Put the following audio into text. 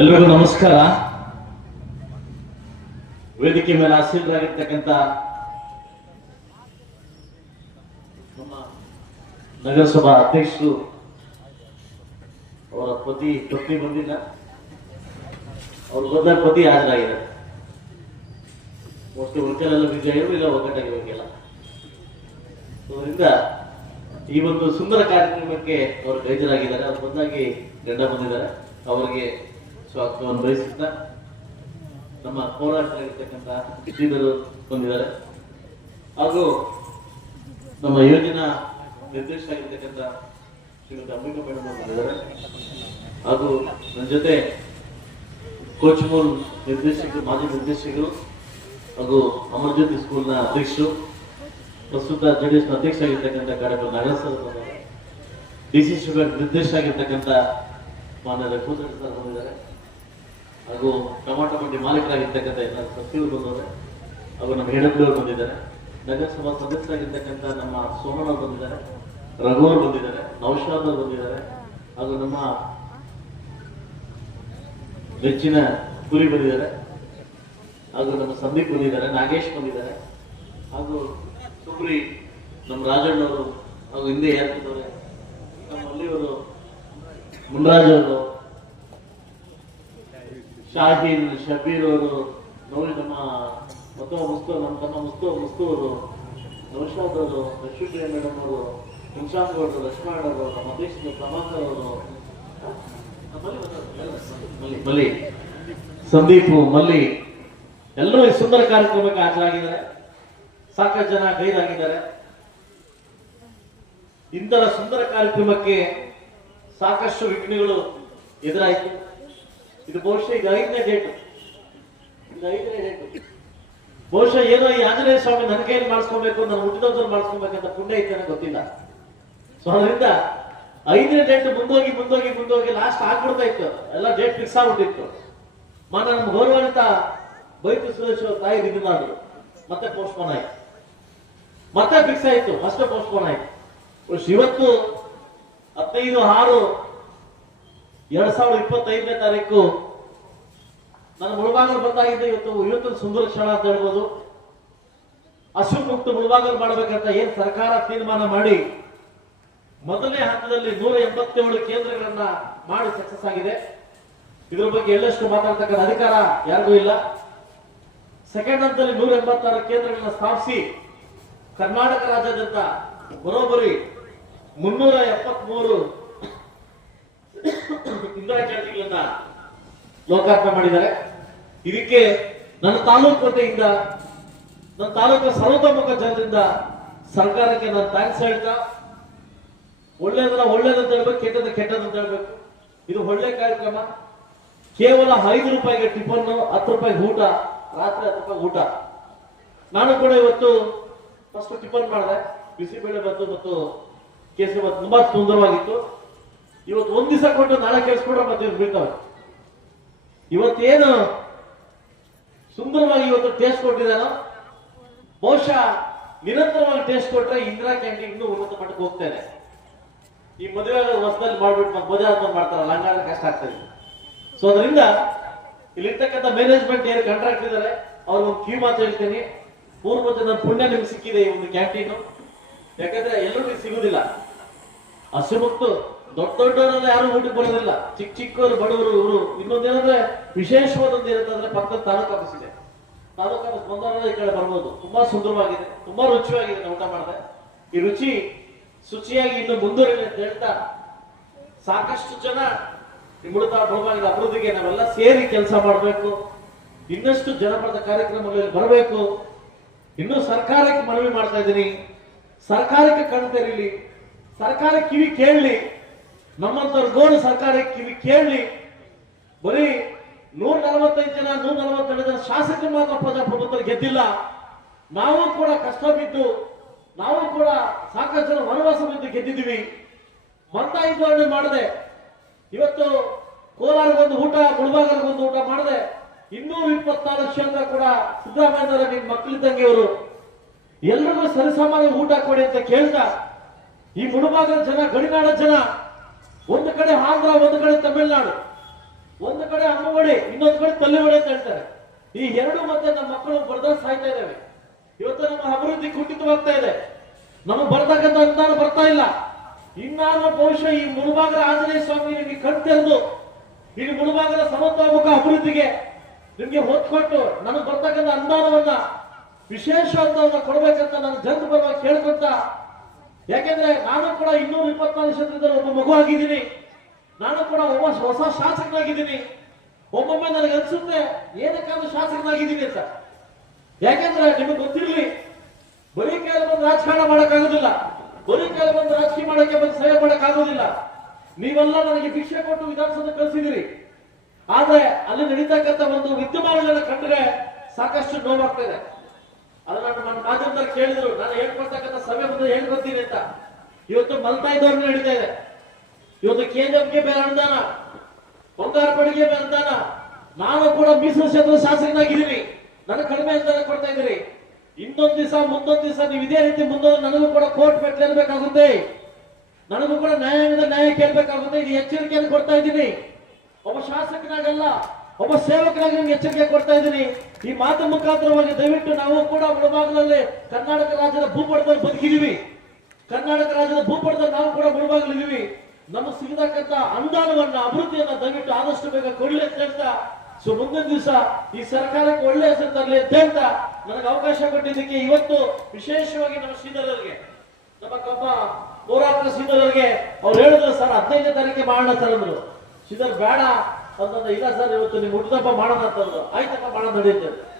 ಎಲ್ರಿಗೂ ನಮಸ್ಕಾರ. ವೇದಿಕೆ ಮೇಲೆ ಆಸೀನರಾಗಿರ್ತಕ್ಕಂಥ ನಮ್ಮ ನಗರಸಭಾ ಅಧ್ಯಕ್ಷರು ಅವರ ಪತಿ ಪತ್ನಿ ಬಂದಿಲ್ಲ. ಅವ್ರು ಬಂದಾಗ ಪತಿ ಹಾಜರಾಗಿದೆ ಮೋಸ್ಟ್ಲಿ ಉಳ್ಕೆಲೆಲ್ಲ ಬಿಜಿ ಆಗಿರೋ ಇಲ್ಲ ಒಗ್ಗಟ್ಟಾಗಿರೋಕ್ಕಿಲ್ಲ ಅದರಿಂದ ಈ ಒಂದು ಸುಂದರ ಕಾರ್ಯಕ್ರಮಕ್ಕೆ ಅವರು ಗೈಜರಾಗಿದ್ದಾರೆ. ಅವ್ರು ಬಂದಾಗಿ ಗಂಡ ಬಂದಿದ್ದಾರೆ. ಅವರಿಗೆ ಸ್ವಾಗತವನ್ನು ಬಯಸುತ್ತಾ ನಮ್ಮ ಹೋರಾಟದಲ್ಲಿರ್ತಕ್ಕಂಥ ಶ್ರೀಧರು ಬಂದಿದ್ದಾರೆ. ಹಾಗೂ ನಮ್ಮ ಯೋಜನಾ ನಿರ್ದೇಶಕರಾಗಿರ್ತಕ್ಕಂಥ ಶ್ರೀಮತಿ ಅಂಬಿಕಾ ಮೇಡಮ್ ಬಂದಿದ್ದಾರೆ. ಹಾಗೂ ನನ್ನ ಜೊತೆ ಕೋಚ್ಮೂಲ್ ನಿರ್ದೇಶಕರು, ಮಾಜಿ ನಿರ್ದೇಶಕರು ಹಾಗೂ ಅಮರ್ಜ್ಯೋತಿ ಸ್ಕೂಲ್ನ ಅಧ್ಯಕ್ಷರು, ಪ್ರಸ್ತುತ ಜೆ ಡಿ ಎಸ್ ಅಧ್ಯಕ್ಷರಾಗಿರ್ತಕ್ಕಂಥ ಕಾರ್ಯಕ್ರಮ ನಗರಸಭೆ ಡಿ ಸಿ ಶುಗರ್ ನಿರ್ದೇಶಕರಾಗಿರ್ತಕ್ಕಂಥ ಮಾನ್ಯ ರಘುವರ್ ಸರ್ ಬಂದಿದ್ದಾರೆ. ಹಾಗೂ ಟೊಮಾಟೊ ಮಂಡಿ ಮಾಲೀಕರಾಗಿರ್ತಕ್ಕಂಥ ಎಲ್ಲ ಸಚಿವರು ಬಂದವರು ಹಾಗೂ ನಮ್ಮ ಹೆಣಪ್ಪಿಯವರು ಬಂದಿದ್ದಾರೆ. ನಗರಸಭಾ ಸದಸ್ಯರಾಗಿರ್ತಕ್ಕಂಥ ನಮ್ಮ ಸೋಮಣ್ಣ ಬಂದಿದ್ದಾರೆ ಅವರು ಬಂದಿದ್ದಾರೆ ನೌಶಾದ್ ಅವರು ಬಂದಿದ್ದಾರೆ ಹಾಗೂ ನಮ್ಮ ನೆಚ್ಚಿನ ಪುರಿ ಬಂದಿದ್ದಾರೆ ಹಾಗೂ ನಮ್ಮ ಸಂದೀಪ್ ಬಂದಿದ್ದಾರೆ, ನಾಗೇಶ್ ಬಂದಿದ್ದಾರೆ ಹಾಗೂ ಸುಪ್ರಿ ನಮ್ಮ ರಾಜಣ್ಣವರು ಹಾಗೂ ಹಿಂದೆ ಹೇಳ್ತಿದ್ದಾರೆ ನಮ್ಮ ಅಲ್ಲಿಯವರು, ಮುನ್ರಾಜ್ ಅವರು ಶಾಹೀನ್ ಶಬೀರ್ ಅವರು ನೋಡಿ ನಮ್ಮ ಮತ್ತೊಬ್ಬ ಮುಸ್ತು, ನಮ್ಮ ತಮ್ಮ ಮುಸ್ತು ಮುಸ್ತೋ ಅವರು ನೌಶಾದ್ ಅವರು ಲಕ್ಷ್ಮೀಪ್ರಿಯ ಮೇಡಮ್ ಅವರು ಹುಂಸಾಂಗ್ ಅವರು ಲಕ್ಷ್ಮಣ್ ಅವರು ನಮ್ಮ ದೇಶದ ಪ್ರಭಾಕರ್ ಅವರು ಮಲ್ಲಿ. ಸಂದೀಪ್, ಮಲ್ಲಿ. ಎಲ್ಲರೂ ಈ ಸುಂದರ ಕಾರ್ಯಕ್ರಮಕ್ಕೆ ಹಾಜರಾಗಿದ್ದಾರೆ. ಸಾಕಷ್ಟು ಜನ ಗೈರಾಗಿದ್ದಾರೆ. ಇಂತಹ ಸುಂದರ ಕಾರ್ಯಕ್ರಮಕ್ಕೆ ಸಾಕಷ್ಟು ವಿಘ್ನಗಳು ಎದುರಾಯಿತು. ಇದು ಬಹುಶಃ ಇದು ಐದನೇ ಡೇಟ್ ಇದು ಐದನೇ ಡೇಟ್ ಬಹುಶಃ ಏನೋ ಈ ಆಂಜನೇಯ ಸ್ವಾಮಿ ನನ್ನ ಕೈಯಲ್ಲಿ ಮಾಡಿಸ್ಕೊಬೇಕು ನಾನು ಹುಟ್ಟಿದವ್ರು ಮಾಡಿಸ್ಕೊಬೇಕಂತ ಪುಣ್ಯ ಐತೆ ನನಗೆ ಗೊತ್ತಿಲ್ಲ. ಸೊ ಅದರಿಂದ ಐದನೇ ಡೇಟ್ ಮುಂದೋಗಿ ಮುಂದೋಗಿ ಮುಂದೋಗಿ ಲಾಸ್ಟ್ ಆಗ್ಬಿಡ್ತಾ ಇತ್ತು. ಎಲ್ಲ ಡೇಟ್ ಫಿಕ್ಸ್ ಆಗ್ಬಿಟ್ಟಿತ್ತು. ಮಾನ ನಮ್ಗೆ ಗೌರವಾನ್ವಿತ ಬೈಕು ಸುರೇಶ್ ತಾಯಿ ಇದು ಮಾಡಿದ್ರು. ಮತ್ತೆ ಪೋಸ್ಟ್ಪೋನ್ ಆಯ್ತು. ಮತ್ತೆ ಫಿಕ್ಸ್ ಆಯ್ತು. ಮತ್ತೆ ಪೋಸ್ಟ್ಪೋನ್ ಆಯ್ತು. ಇವತ್ತು ಹದಿನೈದು, ಆರು ಎರಡ್ ಸಾವಿರದ ಇಪ್ಪತ್ತೈದನೇ ತಾರೀಕು ನನ್ನ ಮುಳುಬಾಗಲು ಬಂದಾಗಿದ್ದು ಇವತ್ತು ಇವತ್ತು ಸುಂದರ ಕ್ಷಣ ಅಂತ ಹೇಳ್ಬೋದು. ಹಸು ಮುಕ್ತ ಮುಳುಬಾಗಲು ಮಾಡಬೇಕಂತ ಏನ್ ಸರ್ಕಾರ ತೀರ್ಮಾನ ಮಾಡಿ ಮೊದಲನೇ ಹಂತದಲ್ಲಿ ನೂರ ಎಂಬತ್ತೇಳು ಕೇಂದ್ರಗಳನ್ನ ಮಾಡಿ ಸಕ್ಸಸ್ ಆಗಿದೆ. ಇದ್ರ ಬಗ್ಗೆ ಎಲ್ಲಷ್ಟು ಮಾತಾಡ್ತಕ್ಕಂಥ ಅಧಿಕಾರ ಯಾರಿಗೂ ಇಲ್ಲ. ಸೆಕೆಂಡ್ ಹಂತದಲ್ಲಿ ನೂರ ಎಂಬತ್ತಾರು ಕೇಂದ್ರಗಳನ್ನ ಸ್ಥಾಪಿಸಿ ಕರ್ನಾಟಕ ರಾಜ್ಯಾದ್ಯಂತ ಬರೋಬ್ಬರಿ ಮುನ್ನೂರ ಎಪ್ಪತ್ಮೂರು ಇಂದಿರಾ ಕ್ಯಾಂಟೀನ್ಗಳನ್ನ ಲೋಕಾರ್ಪಣೆ ಮಾಡಿದ್ದಾರೆ. ಇದಕ್ಕೆ ನನ್ನ ತಾಲೂಕು ವತಿಯಿಂದ, ನನ್ನ ತಾಲೂಕಿನ ಸರ್ವತೋಮುಖ ಜನರಿಂದ ಸರ್ಕಾರಕ್ಕೆ ನಾನು ಥ್ಯಾಂಕ್ಸ್ ಹೇಳ್ತಾ ಒಳ್ಳೇದನ್ನ ಒಳ್ಳೇದಂತ ಹೇಳ್ಬೇಕು ಕೆಟ್ಟದ ಕೆಟ್ಟದಂತ ಹೇಳ್ಬೇಕು. ಇದು ಒಳ್ಳೆ ಕಾರ್ಯಕ್ರಮ. ಕೇವಲ ಐದು ರೂಪಾಯಿಗೆ ಟಿಫನ್ ಹತ್ತು ರೂಪಾಯಿ ಊಟ, ರಾತ್ರಿ ಹತ್ತು ರೂಪಾಯಿ ಊಟ. ನಾನು ಕೂಡ ಇವತ್ತು ಫಸ್ಟ್ ಟಿಫನ್ ಮಾಡಿದೆ. ಬಿಸಿಬೇಳೆ ಬಂತು ಮತ್ತು ಕೇಸರಿ ಭಾತ್ ತುಂಬಾ ಸುಂದರವಾಗಿತ್ತು. ಇವತ್ತು ಒಂದ್ ದಿವಸ ಕೊಟ್ಟು ನಾಳೆ ಕೇಳಿಸ್ಕೊಂಡ್ರೆ ಮತ್ತೆ ಬೀಳ್ತಾವ ಇವತ್ತೇನು ಸುಂದರವಾಗಿ ಇವತ್ತು ಟೇಸ್ಟ್ ಕೊಟ್ಟಿದ್ದಾನೋ? ಬಹುಶಃ ನಿರಂತರವಾಗಿ ಟೇಸ್ಟ್ ಕೊಟ್ರೆ ಇಂದಿರಾ ಕ್ಯಾಂಟೀನ್ ಇನ್ನೂ ಉನ್ನತ ಮಟ್ಟಕ್ಕೆ ಹೋಗ್ತೇನೆ. ಈ ಮದುವೆ ಹೊಸದಲ್ಲಿ ಮಾಡ್ಬಿಟ್ಟು ಮತ್ತೆ ಮದುವೆ ಆದ್ಮೇಲೆ ಮಾಡ್ತಾರಲ್ಲ ಹಂಗಾದ್ರೆ ಕಷ್ಟ ಆಗ್ತದೆ. ಸೊ ಅದರಿಂದ ಇಲ್ಲಿರ್ತಕ್ಕಂಥ ಮ್ಯಾನೇಜ್ಮೆಂಟ್ ಏನು ಕಾಂಟ್ರಾಕ್ಟ್ ಇದ್ದಾರೆ, ಅವ್ರಿಗೆ ಒಂದು ಕ್ಯೂ ಮಾತು ಹೇಳ್ತೀನಿ. ಪೂರ್ವ ಜನ ಪುಣ್ಯ ನಿಮ್ಗೆ ಸಿಕ್ಕಿದೆ ಈ ಒಂದು ಕ್ಯಾಂಟೀನು ಯಾಕಂದ್ರೆ ಎಲ್ಲರಿಗೂ ಸಿಗುದಿಲ್ಲ. ಹಸಿಮುಕ್ತು ದೊಡ್ಡ ದೊಡ್ಡವರೆಲ್ಲ ಯಾರು ಊಟಕ್ಕೆ ಬರೋದಿಲ್ಲ. ಚಿಕ್ಕ ಚಿಕ್ಕವರು, ಬಡವರು, ಇವರು. ಇನ್ನೊಂದೇನಂದ್ರೆ ವಿಶೇಷವಾದ ಏನಂತಂದ್ರೆ ಪಕ್ಕದ ತಾಲೂಕು ಆಫೀಸ್ ಇದೆ. ತಾಲೂಕು ಆಫೀಸ್ ಬಂದವರೆಲ್ಲ ಈ ಕಡೆ ಬರ್ಬೋದು. ತುಂಬಾ ಸುಂದರವಾಗಿದೆ. ತುಂಬಾ ರುಚಿಯಾಗಿದೆ ಊಟ ಮಾಡಿದೆ. ಈ ರುಚಿ ಶುಚಿಯಾಗಿ ಇನ್ನು ಮುಂದುವರಿಲಿ ಅಂತ ಹೇಳ್ತಾ ಸಾಕಷ್ಟು ಜನ ಮುಳುತ ಮುಳುಬಾಗಿಲ ಅಭಿವೃದ್ಧಿಗೆ ನಾವೆಲ್ಲ ಸೇರಿ ಕೆಲಸ ಮಾಡಬೇಕು. ಇನ್ನಷ್ಟು ಜನಪದ ಕಾರ್ಯಕ್ರಮಗಳಲ್ಲಿ ಬರಬೇಕು. ಇನ್ನು ಸರ್ಕಾರಕ್ಕೆ ಮನವಿ ಮಾಡ್ತಾ ಇದ್ದೀನಿ. ಸರ್ಕಾರಕ್ಕೆ ಕಣ್ ತೆರೀಲಿ. ಸರ್ಕಾರ ಕಿವಿ ಕೇಳಲಿ. ನಮ್ಮಂತವ್ರ ಗೋಡು ಸರ್ಕಾರ ಕೇಳಲಿ ಬರೀ ನೂರ ನಲವತ್ತೈದು ಜನ, ನೂರ ನಲವತ್ತೆರಡು ಜನ ಶಾಸಕರು ಮಾತ್ರ ಪ್ರಜಾಪ್ರಭುತ್ವ ಗೆದ್ದಿಲ್ಲ. ನಾವು ಕೂಡ ಕಷ್ಟ ಬಿದ್ದು, ನಾವು ಕೂಡ ಸಾಕಷ್ಟು ಜನ ವನವಾಸ ಬಿದ್ದು ಗೆದ್ದಿದ್ದೀವಿ. ಇದ್ದು ಮಾಡದೆ. ಇವತ್ತು ಕೋಲಾರಗೊಂದು ಊಟ ಮುಳಬಾಗಲಗೊಂದು ಊಟ ಮಾಡದೆ. ಇನ್ನೂರ ಇಪ್ಪತ್ತಾರು ಕ್ಷೇತ್ರ ಕೂಡ ಸಿದ್ದರಾಮಯ್ಯ ನಿಮ್ಮ ಮಕ್ಕಳ ತಂಗಿಯವರು ಎಲ್ರಿಗೂ ಸರಿಸಮಾನ ಊಟ ಕೊಡಿ ಅಂತ ಕೇಳ್ತಾ, ಈ ಮುಳುಬಾಗದ ಜನ ಗಡಿನಾಡ ಜನ ಒಂದು ಕಡೆ ಆಂಧ್ರ, ಒಂದು ಕಡೆ ತಮಿಳುನಾಡು. ಒಂದು ಕಡೆ ಅಂಗನವಾಡಿ ಇನ್ನೊಂದು ಕಡೆ ತಳ್ಳಿವಡಿ ಅಂತ ಹೇಳ್ತಾರೆ. ಈ ಎರಡು ಮತ್ತೆ ನಮ್ಮ ಮಕ್ಕಳು ಬರ್ದ ಸಾಯ್ತಾ ಇದ್ದಾವೆ ಇವತ್ತು ನಮ್ಮ ಅಭಿವೃದ್ಧಿ ಕುಂಠಿತವಾಗ್ತಾ ಇದೆ. ನಮಗೆ ಬರ್ತಕ್ಕಂಥ ಅನುದಾನ ಬರ್ತಾ ಇಲ್ಲ. ಇನ್ನಾದ್ರೂ ಬಹುಶಃ ಈ ಮುಳುಬಾಗಲ ಆಂಜನೇಯ ಸ್ವಾಮಿ ನಿಮಗೆ ಕಣ್ತೆರೆದು ಈ ಮುಳುಬಾಗಲ ಸಮತೋಮುಖ ಅಭಿವೃದ್ಧಿಗೆ ನಿಮಗೆ ಹೊತ್ಕೊಟ್ಟು ನನಗೆ ಬರ್ತಕ್ಕಂಥ ಅನುದಾನವನ್ನ ವಿಶೇಷ ಅಂತ ಕೊಡ್ಬೇಕಂತ ನಾನು ಜನ ಪರವಾಗಿ ಕೇಳ್ಕೊಂತ ಯಾಕೆಂದ್ರೆ ನಾನು ಕೂಡ ಇನ್ನೂರ ಇಪ್ಪತ್ನಾಲ್ಕು ಕ್ಷೇತ್ರದಲ್ಲಿ ಒಬ್ಬ ಮಗು ಆಗಿದ್ದೀನಿ. ನಾನು ಕೂಡ ಒಬ್ಬ ಹೊಸ ಶಾಸಕನಾಗಿದ್ದೀನಿ. ಒಮ್ಮೊಮ್ಮೆ ನನಗೆ ಅನ್ಸುತ್ತೆ, ಏನಕ್ಕಾದ್ರೂ ಶಾಸಕನಾಗಿದ್ದೀನಿ ಅಂತ. ಯಾಕೆಂದ್ರೆ ನಿಮಗೆ ಗೊತ್ತಿರಲಿ, ಬರೀ ಕೈಯಲ್ಲಿ ಬಂದು ರಾಜಕಾರಣ ಮಾಡೋಕ್ಕಾಗೋದಿಲ್ಲ. ಬರೀ ಕೈಯಲ್ಲಿ ಬಂದು ರಾಜಕೀಯ ಮಾಡಕ್ಕೆ ಬಂದು ಸಹಾಯ ಮಾಡೋಕ್ಕಾಗೋದಿಲ್ಲ. ನೀವೆಲ್ಲ ನನಗೆ ಭಿಕ್ಷೆ ಕೊಟ್ಟು ವಿಧಾನಸೌಧ ಕಳಿಸಿದಿರಿ ಆದ್ರೆ ಅಲ್ಲಿ ನಡೀತಕ್ಕಂಥ ಒಂದು ವಿದ್ಯಮಾನಗಳನ್ನ ಕಂಡ್ರೆ ಸಾಕಷ್ಟು ನೋವಾಗ್ತಾ ಇದೆ. ಅದನ್ನ ನನ್ನ ಮಾಧ್ಯಮದಲ್ಲಿ ಕೇಳಿದ್ರು. ನಾನು ಹೇಳ್ಕೊಡ್ತಕ್ಕಂಥ ಸಭೆ ಮುಂದೆ ಹೇಳ್ಕೊತೀನಿ ಅಂತ. ಇವತ್ತು ಮಲ್ತಾ ಇದ್ದವ್ರನ್ನ ನಡೀತಾ ಇದೆ. ಇವತ್ತು ಕೇಂದ್ರಕ್ಕೆ ಬೇರೆ ಅನುದಾನ ಬಂಗಾರಪಡಿಗೆ ಬೇರೆ ಅನುದಾನ. ನಾನು ಕೂಡ ಮೀಸಲು ಕ್ಷೇತ್ರದ ಶಾಸಕನಾಗಿದ್ದೀನಿ. ನನಗೆ ಕಡಿಮೆ ಅನುದಾನ ಕೊಡ್ತಾ ಇದ್ದೀರಿ ಇನ್ನೊಂದ್ ದಿವಸ, ಮುಂದೊಂದ್ ದಿವಸ ನೀವು ಇದೇ ರೀತಿ ಮುಂದೊಂದು ನನಗೂ ಕೂಡ ಕೋರ್ಟ್ ಮೆಟ್ಲೇಬೇಕಾಗುತ್ತೆ ನನಗೂ ಕೂಡ ನ್ಯಾಯಾಂಗದ ನ್ಯಾಯ ಕೇಳಬೇಕಾಗುತ್ತೆ. ಇದು ಎಚ್ಚರಿಕೆಯನ್ನು ಕೊಡ್ತಾ ಇದ್ದೀನಿ. ಒಬ್ಬ ಶಾಸಕನಾಗಲ್ಲ. ಒಬ್ಬ ಸೇವಕನಾಗಿ ನಿಮ್ಗೆ ಎಚ್ಚರಿಕೆ ಕೊಡ್ತಾ ಇದ್ದೀನಿ. ಈ ಮಾತು ಮುಖಾಂತರವಾಗಿ ದಯವಿಟ್ಟು ನಾವು ಕೂಡ ಬಡಭಾಗದಲ್ಲಿ ಕರ್ನಾಟಕ ರಾಜ್ಯದ ಭೂಪಟದಲ್ಲಿ ಬದುಕಿದೀವಿ ಕರ್ನಾಟಕ ರಾಜ್ಯದ ಭೂಪಟದಲ್ಲಿ ನಾವು ಕೂಡ ಮುಳಬಾಗಿಲಿದ್ದೀವಿ ನಮಗೆ ಸಿಗತಕ್ಕಂತ ಅನುದಾನವನ್ನ, ಅಭಿವೃದ್ಧಿಯನ್ನ ದಯವಿಟ್ಟು ಆದಷ್ಟು ಬೇಗ ಕೊಡ್ಲಿ ಅಂತ ಹೇಳ್ತಾ, ಸೊ ಮುಂದಿನ ದಿವಸ ಈ ಸರ್ಕಾರಕ್ಕೆ ಒಳ್ಳೆ ಹೆಸರು ತರಲಿ ಅಂತ ಹೇಳ್ತಾ ನನಗೆ ಅವಕಾಶ ಕೊಟ್ಟಿದ್ದಕ್ಕೆ ಇವತ್ತು ವಿಶೇಷವಾಗಿ ನಮ್ಮ ಶ್ರೀಧರರಿಗೆ, ನಮ್ಮ ಕಬ್ಬ ಹೋರಾಟ ಶ್ರೀಧರರಿಗೆ ಅವ್ರು ಹೇಳಿದ್ರು, ಸರ್, ಹದಿನೈದನೇ ತಾರೀಕಿಗೆ ಮಾಡೋಣ ಸರ್ ಅಂದ್ರು. ಶ್ರೀಧರ್, ಬೇಡ ಅಂತಂದ್ರೆ ಇಲ್ಲ ಸರ್ ಇವತ್ತು ನಿಮ್ ಹುಟ್ಟಿದಪ್ಪ ಮಾಡೋಣ ಅಂತಂದ್ರು. ಆಯ್ತಪ್ಪ ಮಾಡೋಣ ನಡೆಯುತ್ತೆ